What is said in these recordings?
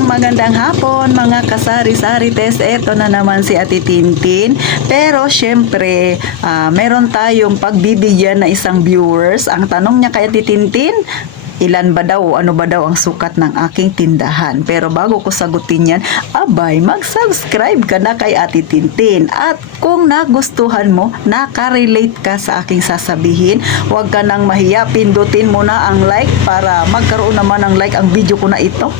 magandang hapon mga kasari-sari test. Eto na naman si Ate Tintin. Pero syempre, meron tayong pagbibigyan na isang viewers. Ang tanong niya kay Ate Tintin, ilan ba daw o ano ba daw ang sukat ng aking tindahan? Pero bago ko sagutin yan, abay, mag-subscribe ka na kay Ate Tintin. At kung nagustuhan mo, nakarelate ka sa aking sasabihin, huwag ka nang mahiya, pindutin mo na ang like para magkaroon naman ng like ang video ko na ito.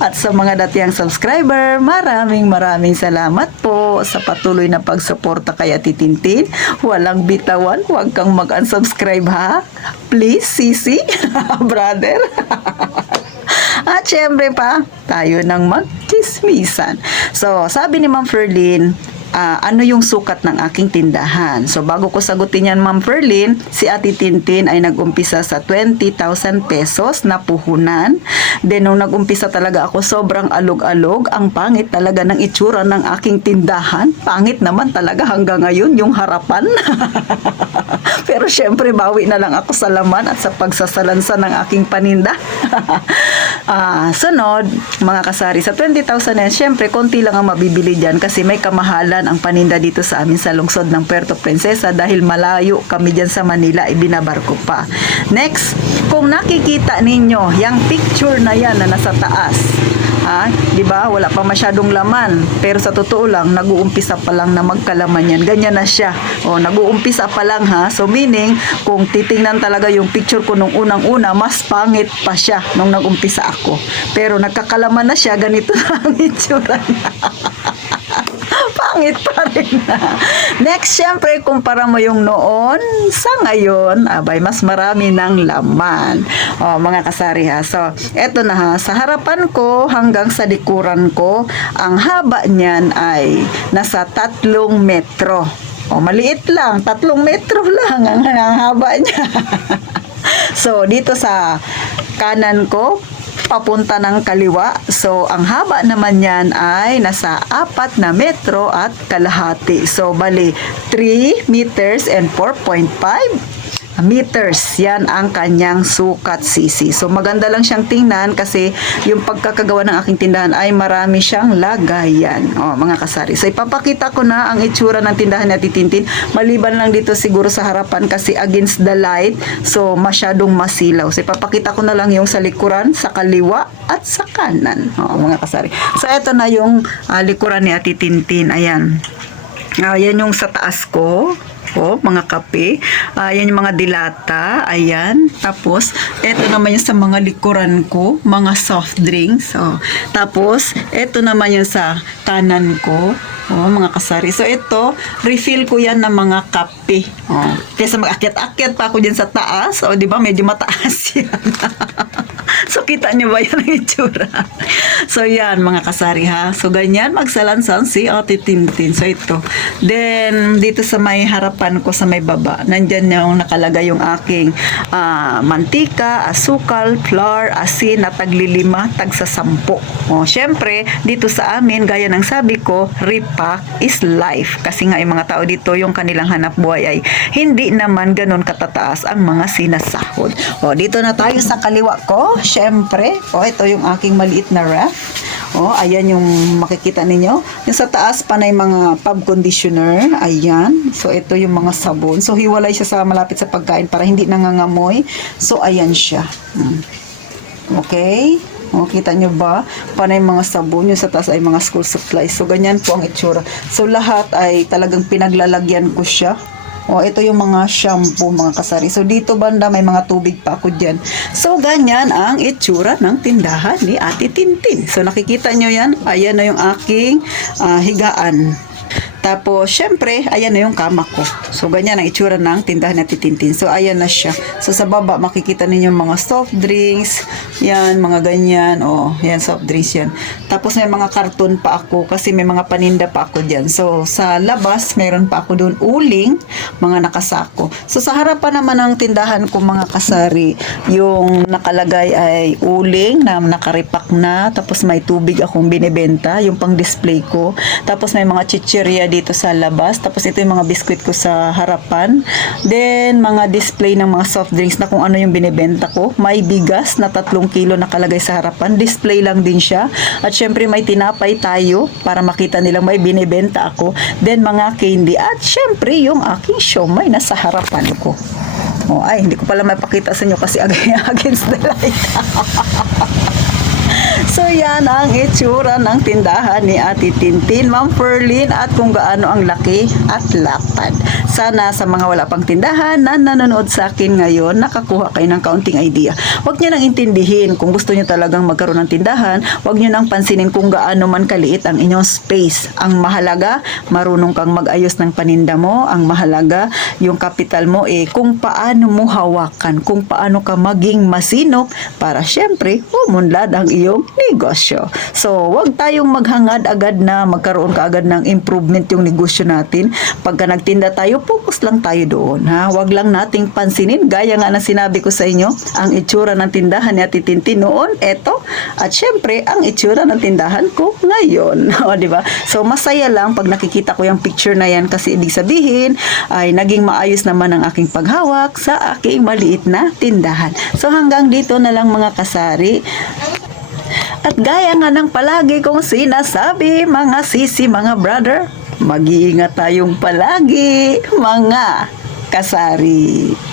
At sa mga dating subscriber, maraming salamat po sa patuloy na pagsuporta kay Ate Tintin. Walang bitawan, huwag kang mag-unsubscribe ha. Please, sisi, brother. At syempre pa, tayo nang magchismisan. So, sabi ni Ma'am Ferlyn, ano yung sukat ng aking tindahan? So, bago ko sagutin yan, Ma'am Ferlyn, si Ate Tintin ay nag-umpisa sa 20,000 pesos na puhunan. Then, nung nag-umpisa talaga ako, sobrang alog-alog. Ang pangit talaga ng itsura ng aking tindahan. Pangit naman talaga hanggang ngayon, yung harapan. Pero syempre, bawi na lang ako sa laman at sa pagsasalansa ng aking paninda. Sunod, mga kasari, sa 20,000 yan, syempre, konti lang ang mabibili dyan kasi may kamahalan ang paninda dito sa amin sa lungsod ng Puerto Princesa dahil malayo kami dyan sa Manila, ibinabarko pa. Next, kung nakikita ninyo, yung picture na yan na nasa taas, di ba? Wala pa masyadong laman. Pero sa totoo lang, nag-uumpisa pa lang na magkalaman yan. Ganyan na siya. O, nag-uumpisa pa lang ha. So, meaning, kung titingnan talaga yung picture ko nung unang-una, mas pangit pa siya nung nag-umpisa ako. Pero nagkakalaman na siya, ganito na ang itsura niya. Pangit pa rin na. Next, syempre, kumpara mo yung noon sa ngayon, abay, mas marami ng laman. O, mga kasari ha. So, eto na ha. Sa harapan ko hanggang sa likuran ko, ang haba niyan ay nasa 3 metro. O, maliit lang. 3 metro lang ang haba niya. So, dito sa kanan ko, papunta ng kaliwa. So, ang haba naman yan ay nasa 4 na metro at kalahati. So, bali, 3 meters and 4.5 meters. Yan ang kanyang sukat, sisi. So, maganda lang siyang tingnan kasi yung pagkakagawa ng aking tindahan ay marami siyang lagayan. O, mga kasari. So, ipapakita ko na ang itsura ng tindahan ni Ate Tintin. Maliban lang dito siguro sa harapan kasi against the light. So, masyadong masilaw. So, ipapakita ko na lang yung sa likuran, sa kaliwa, at sa kanan. O, mga kasari. So, eto na yung likuran ni Ate Tintin. Ayan. Ayan yung sa taas ko. O, mga kape. Ayan yung mga dilata. Ayan. Tapos, eto naman yung sa mga likuran ko. Mga soft drinks. O. Tapos, eto naman yung sa kanan ko. O, mga kasari. So, ito, refill ko yan ng mga kape. O. Kesa mag-akyat-akyat pa ako dyan sa taas. O, di ba? Medyo mataas yan. So, kita nyo ba yan ang itsura? So, yan, mga kasari ha. So, ganyan, magsalansan si Ate Tintin. So, ito. Then, dito sa may harapan ko, sa may baba, nandyan yung nakalagay yung aking mantika, asukal, flour, asin, na tagli-5, tagsa-10. O, syempre, dito sa amin, gaya ng sabi ko, repack is life. Kasi nga, yung mga tao dito, yung kanilang hanap buhay ay hindi naman ganun katataas ang mga sinasahod. O, dito na tayo sa kaliwa ko. Syempre, ito yung aking maliit na ref. Ayan yung makikita ninyo. Yung sa taas, panay mga pub conditioner. Ayan. So, ito yung mga sabon. So, hiwalay siya sa malapit sa pagkain para hindi nangangamoy. So, ayan siya. Okay? Kita nyo ba? Panay mga sabon. Yung sa taas ay mga school supplies. So, ganyan po ang itsura. So, lahat ay talagang pinaglalagyan ko siya. Ito yung mga shampoo, mga kasari. So, dito banda, may mga tubig pa ako dyan. So, ganyan ang itsura ng tindahan ni Ate Tintin. So, nakikita nyo yan? Ayan na yung aking higaan. Tapos, syempre, ayan na yung kama ko. So, ganyan ang itsura ng tindahan ni Ate Tintin. So, ayan na siya. So, sa baba, makikita ninyo mga soft drinks. Yan, mga ganyan. Yan, soft drinks yan. Tapos, may mga karton pa ako kasi may mga paninda pa ako dyan. So, sa labas, mayroon pa ako doon uling, mga nakasako. So, sa harapan naman ng tindahan ko, mga kasari, yung nakalagay ay uling na nakaripak na. Tapos, may tubig akong binibenta, yung pang display ko. Tapos, may mga chichirya dito sa labas. Tapos ito yung mga biskwit ko sa harapan. Then, mga display ng mga soft drinks na kung ano yung binibenta ko. May bigas na 3 kilo nakalagay sa harapan. Display lang din siya. At syempre, may tinapay tayo para makita nilang may binibenta ako. Then, mga candy. At syempre, yung aking siomay na sa harapan ko. Oh, ay, hindi ko pala mapakita sa inyo kasi against the light. So yan ang itsura ng tindahan ni Ate Tintin, Ma'am Perlin, at kung gaano ang laki at lapad. Sana sa mga wala pang tindahan na nanonood sa akin ngayon, nakakuha kayo ng kaunting idea. Huwag nyo nang intindihin kung gusto nyo talagang magkaroon ng tindahan, huwag nyo nang pansinin kung gaano man kaliit ang inyong space. Ang mahalaga, marunong kang mag-ayos ng paninda mo. Ang mahalaga, yung kapital mo kung paano mo hawakan, kung paano ka maging masinop para syempre umunlad ang iyong negosyo. So, wag tayong maghangad agad na magkaroon ka agad ng improvement yung negosyo natin. Pagka nagtinda tayo, focus lang tayo doon. Ha? Wag lang nating pansinin. Gaya nga na sinabi ko sa inyo, ang itsura ng tindahan ni Ate Tintin noon, eto. At syempre, ang itsura ng tindahan ko ngayon. O, di ba? So, masaya lang pag nakikita ko yung picture na yan kasi ibig sabihin ay naging maayos naman ang aking paghawak sa aking maliit na tindahan. So, hanggang dito na lang mga kasari. At gaya nga ng palagi kong sinasabi, mga sisi, mga brother, mag-iingat tayong palagi, mga kasari.